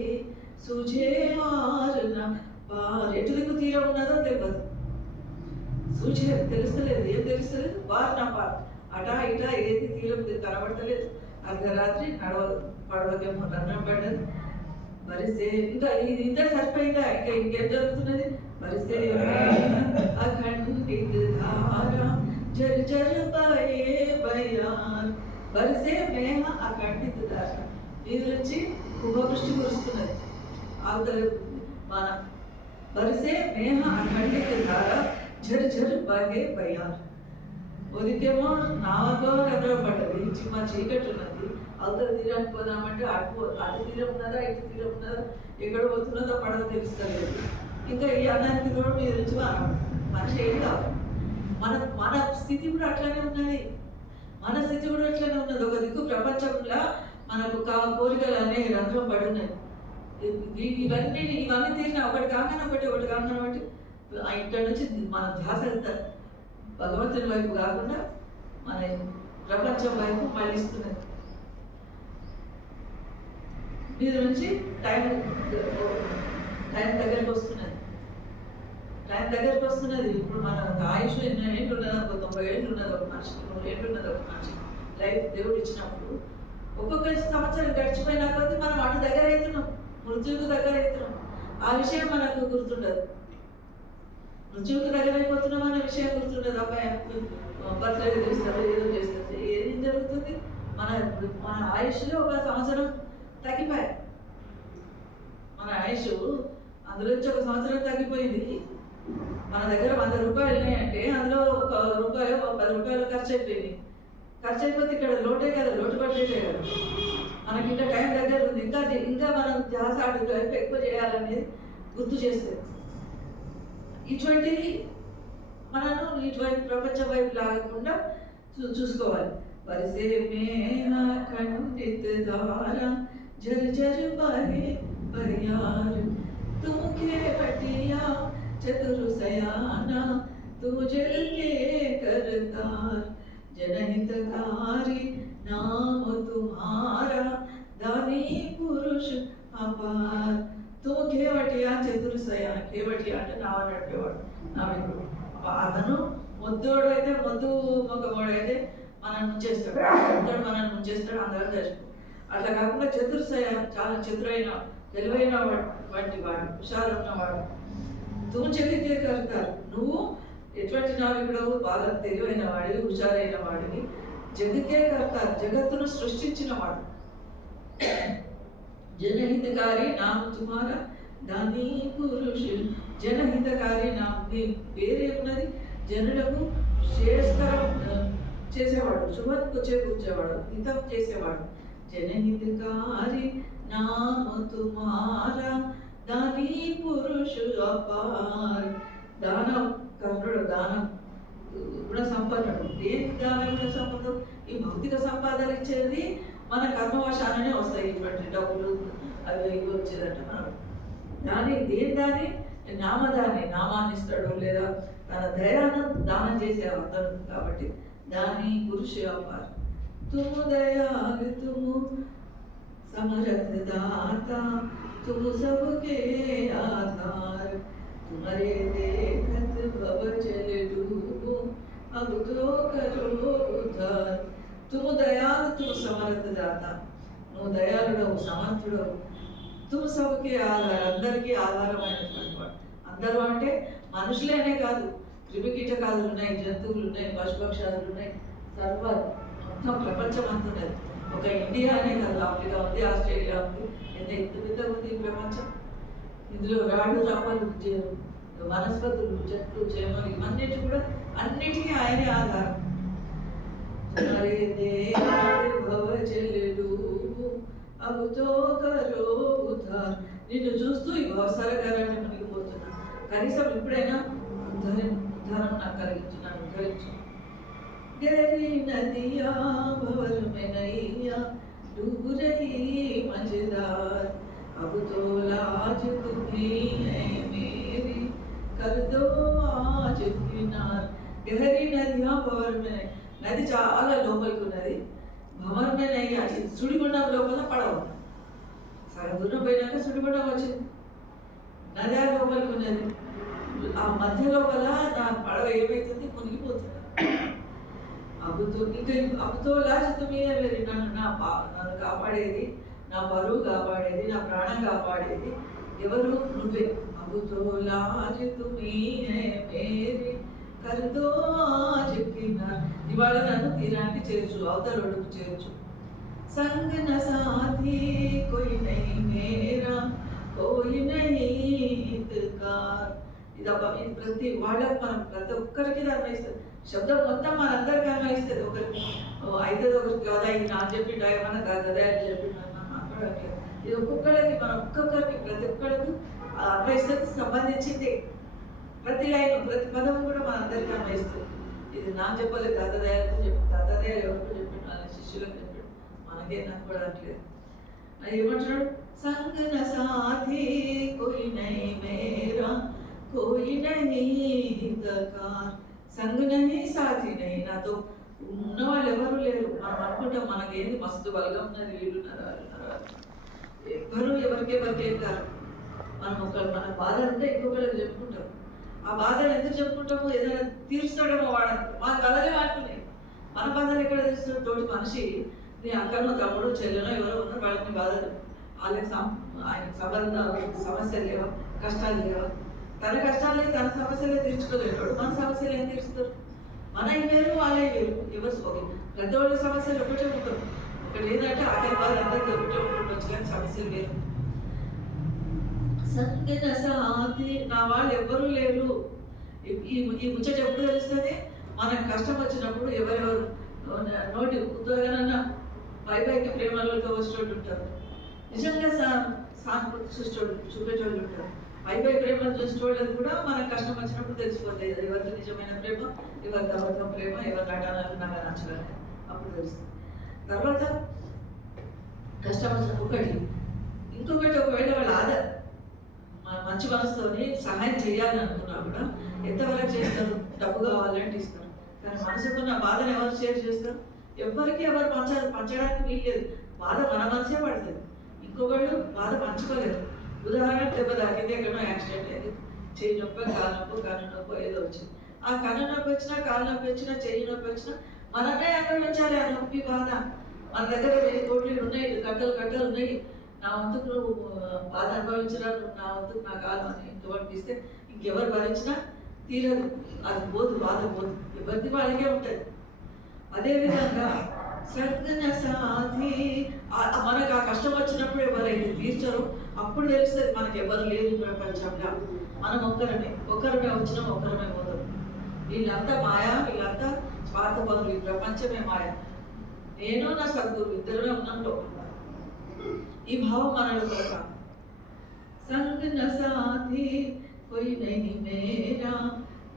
సుజే మారున పార్. ఎటు దిక్కు తీరం ఉన్నదో తెలియదు, సూచన తెలుస్తలేదు. ఏం తెలుస్తలేదు? వారు నా పార్. అటా ఇటా ఏది తీరం కనబడతలేదు. అర్ధరాత్రి పడవకేమో రంధ్రం పడ్డది. మరిసే ఇంకా ఇది ఇంత సరిపోయిందా? ఇంకేం జరుగుతున్నది? మరిసే అఖండిత ధార జర్ జర్ బయే బయాన్. బరిసే మేహ అఖండిత ధార. దీని నుంచి కుంభవృష్టి కురుస్తున్నది. అవతల మన బరిసే మేహ అఖండిత ధార జర్ జర్ బయే బయాన్. ఒదికేమో నావతో పడ్డది, చిమ్మ చీకటి ఉన్నది. అవతల తీరానికి పోదామంటే అటు తీరం ఉన్నదా ఇటు తీరం ఉన్నదా ఎక్కడ పోతున్నదో పడవ తెలుస్తలేదు. ఇంకా ఈ అన్నానికి కూడా మీ గురించి మనిషి ఏం కావాలి. మన స్థితి కూడా అట్లానే ఉన్నది. మన స్థితి కూడా అట్లానే ఉన్నది. ఒక దిక్కు ప్రపంచంలో మనకు కోరికలు అనే రంధ్రం పడి ఉన్నది. ఇవన్నీ తీరిన ఒకటి కాగానే ఒకటి ఇక్కడ నుంచి మన ధ్యాస భగవంతుని వైపు కాకుండా మన ప్రపంచం వైపు మళ్ళిస్తున్నది. దీని నుంచి టైం దగ్గరికి వస్తున్నది. ఇప్పుడు మన ఆయుష్ ఎన్నో ఏళ్ళు ఉన్నది, 90 ఏళ్ళు ఉన్నది ఒక మనిషికి, 100 ఏళ్ళు ఉన్నది ఒక మనిషికి. లైఫ్ దేవుడు ఇచ్చినప్పుడు ఒక్కొక్క సంవత్సరం గడిచిపోయిన కొద్దీ మనం అటు దగ్గర అవుతున్నాం, మృత్యువుకు దగ్గర అవుతున్నాం. ఆ విషయం మనకు గుర్తుండదు. మృత్యువుకు దగ్గర అయిపోతున్నాం అనే విషయం గుర్తుండదు. అబ్బాయి బర్త్డే చేస్తారు, ఏదో చేస్తారు. ఏం జరుగుతుంది? మన ఆయుష్లో ఒక సంవత్సరం తగ్గిపోయాయి. మన ఆయుష్ అందులో నుంచి ఒక సంవత్సరం తగ్గిపోయింది. మన దగ్గర 100 రూపాయలు ఉన్నాయంటే అందులో ఒక రూపాయలు 10 రూపాయలు ఖర్చు అయిపోయింది. ఖర్చు అయిపోతే ఇక్కడ లోటే కదా, లోటు పట్టేదే కదా. మనకి ఇంకా టైం దగ్గర ఉంది. ఇంకా మనం ధ్యాస అటు వైపు ఎక్కువ చేయాలనేది గుర్తు చేస్తుంది. ఇటువంటిది మనను ఇటువైపు ప్రపంచం వైపు లాగకుండా చూసుకోవాలి. బరిసే మేహ ఖండిత ధార జర్ జర్ బహే బయార్. तुमके पटिया चतुर सयाना तू जल के करतार. जनहितकारी नाम तुम्हारा दानी पुरुष अपार. तुम కేవటియా చతుర్సయ. కేవటియా అంటే నావ నడిపేవాడు, నావికుడు. అతను మొద్దోడు అయితే, మొద్దు మొక్కవాడు అయితే మనల్ని ముంచేస్తాడు, మనల్ని ముంచేస్తాడు, అందరం తెలుసు. అట్లా కాకుండా చతుర్సయ, చాలా చతురైన తెలివైన వంటి వాడు, హుషారున్నవాడు. నువ్వు చెల్లికే కలుగుతారు. నువ్వు ఎటువంటి నావికుడవు? బాగా తెలివైన వాడివి, హుషారైన వాడివి. జగత్కే కర్తారు, జగత్తును సృష్టించిన వాడు. జనహితకారి నామ తుమారా దాని పురుషుడు. జనహితకారి నామ, నీ పేరే ఉన్నది. జనులకు శ్రేయస్కరం చేసేవాడు, శుభకు చేకూర్చేవాడు, హితం చేసేవాడు. जनहितकारी नाम तुम्हारा दानी पुरुष अपार. दानव కర్ణుడు, దానం గుణ సంపన్నుడు. దేని దాన గుణ సంపన్నుడు? ఈ భౌతిక సంపాదన ఇచ్చేది మన కర్మవశాలనే వస్తాయి. ఇటువంటి డబ్బులు అవి ఇవి వచ్చేదంట. మనం దాని నామదాన్ని, నామాన్ని ఇస్తాడు, లేదా తన దయాన్ని దానం చేసే అతను. కాబట్టి దాని పురుష అపార్. तुम दयाल तुम समर्थ दाता तुम सबके आधार. तुम्हारे देखत भव जल डूबो अब तो करो उद्धार. तुम दयाल तुम समर्थ दाता. నువ్వు దయాళుడవు, సమర్థుడవు. తుమ్ సబ్కే ఆధార్, అందరికీ ఆధారమైనటువంటి వాడు. అందరూ అంటే మనుషులేనే కాదు, క్రిమికీటకాదులు ఉన్నాయి, జంతువులు ఉన్నాయి, పశుపక్షాదులు ఉన్నాయి, సర్వ మొత్తం ప్రపంచం అంటున్నది. ఒక ఇండియా అనే కాదు, ఆఫ్రికా ఉంది, ఆస్ట్రేలియా ఉంది. ఎంత పెద్దగా ఉంది ఈ ప్రపంచం. ఇందులో రాడు రాపాలు, వనస్పతులు, చెట్లు, చేమలు, ఇవన్నిటి కూడా అన్నిటికీ ఆయనే ఆధారం. నిన్ను చూస్తూ ఈ అవసరకరాన్ని మునిగిపోతున్నా. కనీసం ఇప్పుడైనా ఉద్ధారం నాకు కలిగించున్నాను, ఉద్ధరించు. गहरी नदिया भंवर में नैया डूब रही मझधार. अब तो लाज तुम्ही है मेरी कर दो आज किनार गहरी नदी भवर में నది చాలా లోపలికి ఉన్నది భవన్ మీద అయ్యాలి సుడిగుండం లోపల పడవ సగం దూరం పోయినాక సుడిగుండం వచ్చింది నది లోపలికి ఉన్నది ఆ మధ్య లోపల నా పడవ ఏమైతుంది మునిగిపోతుంది అబుతో లాజితమే నన్ను కాపాడేది నా బరువు కాపాడేది నా ప్రాణం కాపాడేది ఎవరు నువ్వే అబుతో లాజితుమే మేరే కర్దో చెప్పిన ఇవాళ నన్ను తీరానికి చేర్చు అవతల ఒడ్డుకు చేర్చు సంగ న సాథీ కోయి నహీ మేరా కోయి నహీ ఇత్కార్ ఇది ప్రతి వాళ్ళకి మనం ప్రతి ఒక్కరికి అన్వయిస్తుంది శబ్దం మొత్తం మనందరికీ అన్వయిస్తుంది ఒకరికి అయితే ఒకరికి కదా ఇది నాకు చెప్పిండు ఏమన్నా కదా చెప్పిండు మాట్లాడట్లేదు ఇది ఒక్కొక్కరికి మనం ఒక్కొక్కరికి ప్రతి ఒక్కరికి అన్వయిస్తుంది సంబంధించింది ప్రతి లైన్ ప్రతి పదం కూడా మనందరికీ అన్వయిస్తుంది ఇది నాకు చెప్పలేదు దత్తదయాలకు చెప్పి దత్తదయాలు ఎవరికి చెప్పిండు వాళ్ళ శిష్యులకు చెప్పిండు మనకే నప్పడట్లేదు ఏమంటున్నాడు సంగ న సాథీ కోయి నహీ మేరా కోయి నహీ దర్కార్ సంగ నహీ సాథీ నహీ నాతో ఉన్న వాళ్ళు ఎవరు లేరు మనం అనుకుంటాం మనకేంది మస్తు బలగా ఉన్నది వీళ్ళు ఎవ్వరు ఎవరికేం కాదు మనం మన బాధ ఉంటే ఇంకొకరికి చెప్పుకుంటాం ఆ బాధలు ఎందుకు చెప్పుకుంటాము ఏదైనా తీరుస్తాడేమో వాడు మన కథలే వాడుకున్నాయి మన బాధలు ఎక్కడ తీరుస్తాడు తోటి మనిషి నీ అక్కను తమ్ముడు చెల్లెనో ఎవరో ఉన్నారు వాళ్ళకి బాధలు వాళ్ళకి ఆయనకు సమస్యలు లేవా కష్టాలు లేవా తన కష్టాలే తన సమస్యలే తీర్చుకోలేడు మన సమస్యలు ఏం తీరుస్తారు మన వేరు వాళ్ళే వేరు ఎవరు పెద్దవాళ్ళ సమస్యలు ఒకటే ఉంటారు ఒకటి ఏంటంటే ఆకలి బాధ అందరికీ ఒకటే ఉంటుండొచ్చు కానీ సమస్యలు వేరు సంగన సాథి నా వాళ్ళు ఎవ్వరూ లేరు ఈ ముచ్చట ఎప్పుడు తెలుస్తుంది మనకు కష్టం వచ్చినప్పుడు ఎవరెవరు నోటి ఉద్యోగానన్నా పైకి ప్రేమలతో వచ్చేటోళ్ళు ఉంటారు నిజంగా సానుభూతి చూపేటోళ్ళు ఉంటారు పై ప్రేమలు చూసేటోళ్ళకి కూడా మనకు కష్టం వచ్చినప్పుడు తెలిసిపోతాయి ఎవరికి నిజమైన ప్రేమ ఎవరి అబద్ధం ప్రేమ ఎవరి నటనలు నాకు నచ్చలేదు అప్పుడు తెలుస్తుంది తర్వాత కష్టం వచ్చిన ఒకటి ఇంకొకటి ఒకవేళ వాళ్ళ మన మంచి మనసుతోని సహాయం చేయాలని అనుకున్నా కూడా ఎంతవరకు చేస్తారు డబ్బు కావాలంటే ఇస్తారు కానీ మనసుకున్న బాధను ఎవరు షేర్ చేస్తారు ఎవరికి ఎవరు పంచడానికి వీల్లేదు బాధ మన మనసే పడుతుంది ఇంకొకళ్ళు బాధ పంచుకోలేదు ఉదాహరణకు దెబ్బ తాకింది ఎక్కడో యాక్సిడెంట్ అయింది చెయ్యి నొప్పి కాలు నొప్పి కన్ను నొప్పి ఏదో వచ్చింది ఆ కన్ను నొప్పి వచ్చినా కాలు నొప్పి వచ్చినా చెయ్యి నొప్పి వచ్చినా మనమే అనుభవించాలి ఆ నొప్పి బాధ మన దగ్గర 1000 కోట్లు ఉన్నాయి కట్టలు ఉన్నాయి నా వంతుకు నువ్వు బాధ అనుభవించరా నా వంతుకు నా కాలు అని ఇంకొకటి తీస్తే ఇంకెవరు భరించినా తీరదు అది పోదు బాధ పోదు ఎవరిది వాళ్ళకే ఉంటుంది అదేవిధంగా సంగన సాథి మనకు ఆ కష్టం వచ్చినప్పుడు ఎవరైతే తీర్చరో అప్పుడు తెలుస్తుంది మనకి ఎవరు లేదు ప్రపంచంలో మనం ఒక్కరమే వచ్చినాం ఒక్కరమే పోతాం వీళ్ళంతా మాయా వీళ్ళంతా స్వార్థపరులు ఈ ప్రపంచమే మాయ నేను నా సద్గురు ఇద్దరునే ఉన్నట్టు ఈ భావం మనలో కూడా సంగన సాథి కోయి నహీ మేరా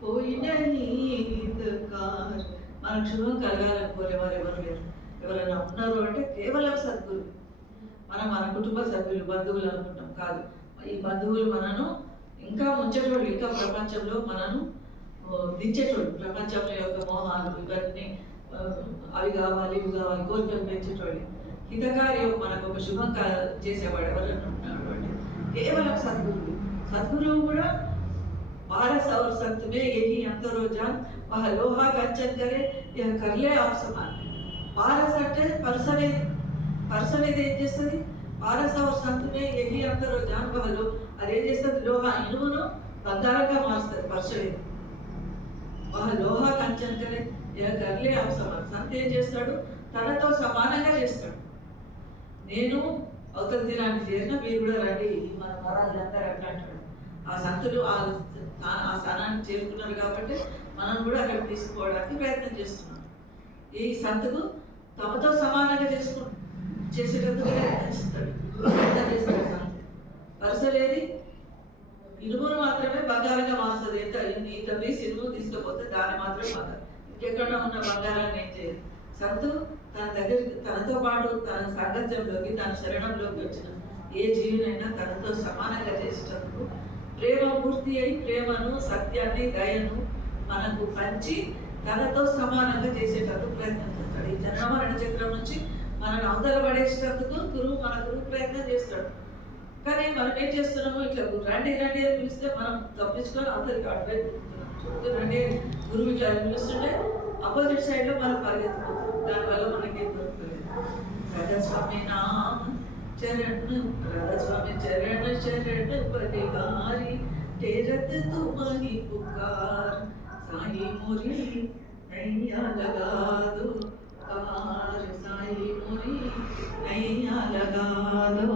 కోయి నహీ ఇత్కార్ మనకు శుభం కలగాలని కోరేవారు ఎవరు లేరు ఎవరైనా ఉన్నారు అంటే కేవలం సద్గురు మన కుటుంబ సభ్యులు బంధువులు అనుకుంటాం కాదు ఈ బంధువులు మనను ఇంకా ముంచేటోళ్ళు ఇంకా ప్రపంచంలో మనను దించేటోళ్ళు ప్రపంచంలో యొక్క మోహాలు ఇవన్నీ అవి కావాలి ఇవి కావాలి కోరికలు పెంచేటోళ్ళు హితకార్య మనకు ఒక శుభం చేసేవాడు ఎవరైనా ఉన్నాడు అంటే కేవలం సద్గురువు కూడా 12 और संत में यही अंतरो जान वह लोहा कंचन करे यह कर ले आप समान 12 అంటే పరసవేది ఏం చేస్తుంది 12 और संत में यही अंतरो जान वह అది ఏం చేస్తుంది లోహా ఇనుమును బంగారంగా మారుస్తుంది పరసవేది वह लोहा कंचन करे यह कर ले आप समान సంత ఏం చేస్తాడు తనతో సమానంగా చేస్తాడు నేను అవతల తీరానికి చేరిన మీరు కూడా రండి మన మహారాజులందరూ అట్లా అంటాడు ఆ సంతులు ఆ స్థానానికి చేరుకున్నారు కాబట్టి మనం కూడా అక్కడ తీసుకోవడానికి ప్రయత్నం చేస్తున్నాం ఈ సంతుకు తమతో సమానంగా చేసేటందుకు ప్రయత్నం చేస్తాడు సంతు పరసలేది ఇనుమును మాత్రమే బంగారంగా మారుస్తుంది ఇంత పీస్ ఇనుము తీసుకపోతే దాన్ని మాత్రమే బంగారం ఇంకెక్కడ ఉన్న బంగారాన్ని ఏం చేయదు సంతు తన దగ్గరికి తనతో పాటు తన సాంగత్యంలోకి తన శరణంలోకి వచ్చిన ఏ జీవినైనా తనతో సమానంగా చేసేటందుకు ప్రేమమూర్తి అయి ప్రేమను సత్యాన్ని దయను మనకు పంచి తనతో సమానంగా చేసేటందుకు ప్రయత్నం చేస్తాడు. ఈ జన్మ మరణ చక్రం నుంచి మనల్ని అవతల పడేసేటందుకు మన గురువు ప్రయత్నం చేస్తాడు. కానీ మనం ఏం చేస్తున్నాము, ఇట్లా రండి రండి అని పిలిస్తే మనం తప్పించుకొని అవతలికి అటువైపు రండి గురువు ఇట్లా పిలుస్తుంటే అపోజిట్ సైడ్లో మనం పరిగెత్తుకుంటాం. దానివల్ల మనకేం దొరుకుతుంది. రాధాస్వామి నామ चरण राधा स्वामी चरण चरण परिवारी तेरत तुम्हारी पुकार साई मोरी नैया लगा दो पार साई मोरी नैया लगा दो